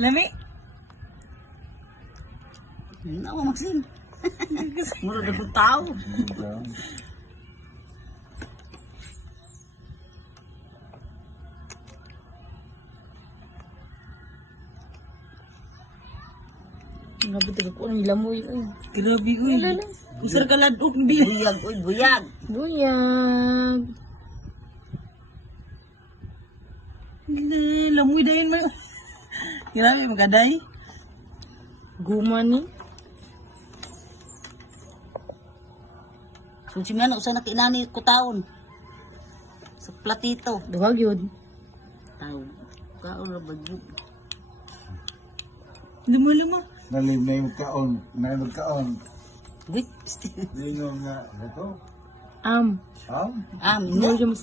Lami? Hindi ako magsin. Mura na kong tao. Grabe talaga ko ang lamoy. Grabe, uy. Usar ka ladok, biya. Buyag, uy, buyag. Buyag. Lamoy dahin mo. Grabe, magaday. Guma ni. Kung si Miano, usa na kinani ko taon. Sa platito. Duwag yun. Tao. Kaon na ba yun? Luma. Nalim na yung kaon. Wait. Hindi nga ito. Am. Ha? Minyo. Hindi mo